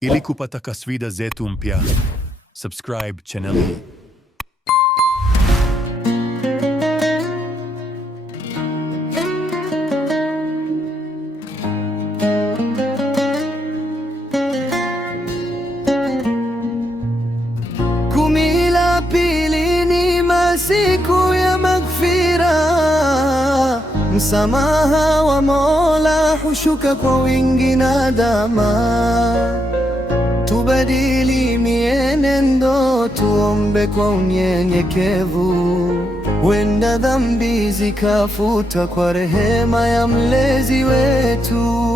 Ili kupata kaswida zetu mpya, subscribe channel hii. Kumi la pili ni masiku ya maghfira, msamaha wa Mola hushuka kwa wingi na dama. Tubadili mienendo, tuombe kwa unyenyekevu, wenda dhambi zikafuta kwa rehema ya mlezi wetu.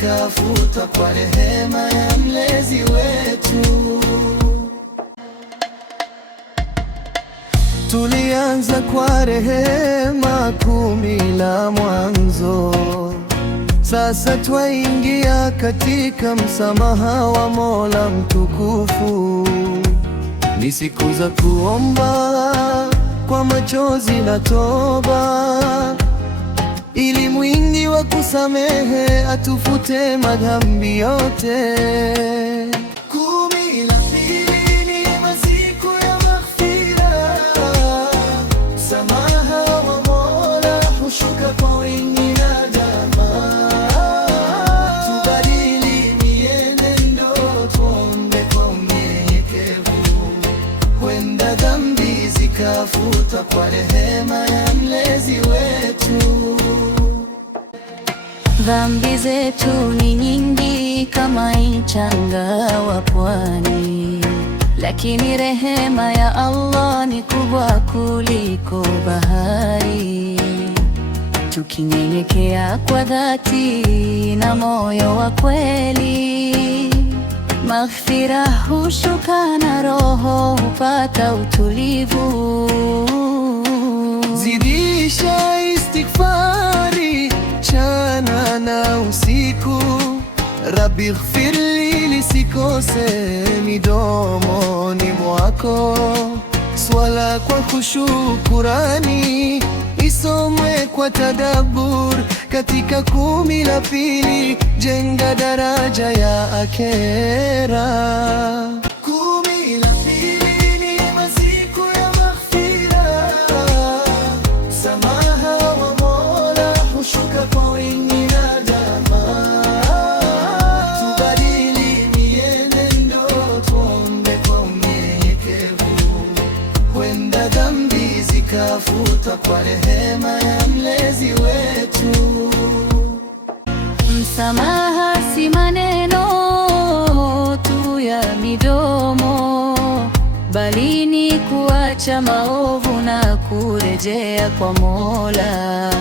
Kafuta kwa rehema ya mlezi wetu. Tulianza kwa rehema kumi la mwanzo, sasa twaingia katika msamaha wa Mola mtukufu. Ni siku za kuomba kwa machozi na toba, ili mwingi wa kusamehe atufute madhambi yote. Kumi la pili ni masiku ya maghfira, msamaha wa Mola hushuka kwa wingi na dama. Tubadili mienendo, tuombe kwa unyenyekevu, wenda dhambi zikafuta kwa rehema ya mlezi wetu. Dhambi zetu ni nyingi kama mchanga wa pwani, lakini rehema ya Allah ni kubwa kuliko bahari. Tukinyenyekea kwa dhati na moyo wa kweli, maghfira hushuka na roho hupata utulivu. Zidisha istighfari mchana na usiku, Rabbi ighfirli, lisikose midomoni mwako. Swala kwa kushukurani isomwe kwa tadabbur, katika kumi la pili jenga daraja ya akhera. Kafuta kwa rehema ya mlezi wetu. Msamaha si maneno tu ya midomo, bali ni kuacha maovu na kurejea kwa Mola.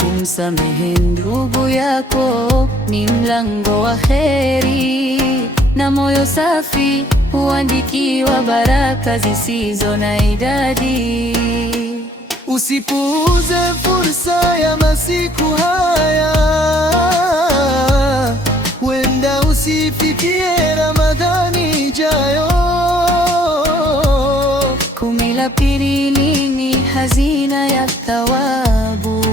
Kumsamehe ndugu yako ni mlango wa kheri, na moyo safi huandikiwa baraka zisizo na idadi. Usipuuze fursa ya masiku haya, wenda usifikie Ramadhani ijayo. Kumi la pili ni hazina ya thawabu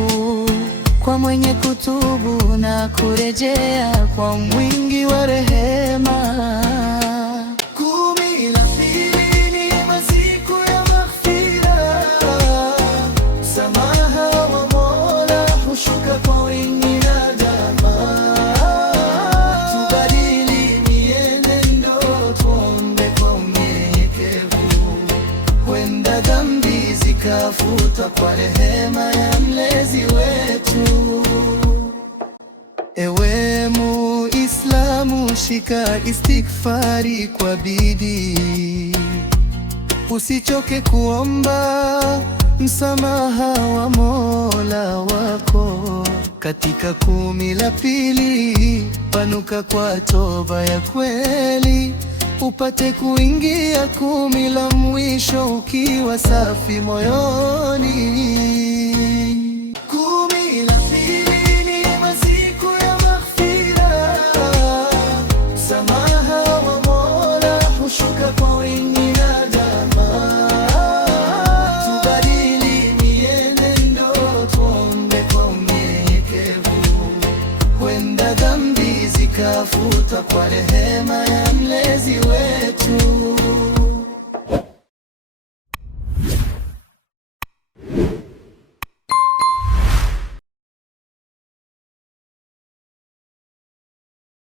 kwa mwenye kutubu na kurejea kwa mwingi wa rehema. Kafuta kwa rehema ya mlezi wetu. Ewe Muislamu, shika istighfari kwa bidii, usichoke kuomba msamaha wa Mola wako. Katika kumi la pili panuka kwa toba ya kweli, upate kuingia kumi la mwisho ukiwa safi moyoni. Kumi la pili porini na dama. Tubadili mienendo, tuombe kwa unyenyekevu, kwenda dhambi zikafutwa kwa rehema ya mlezi wetu.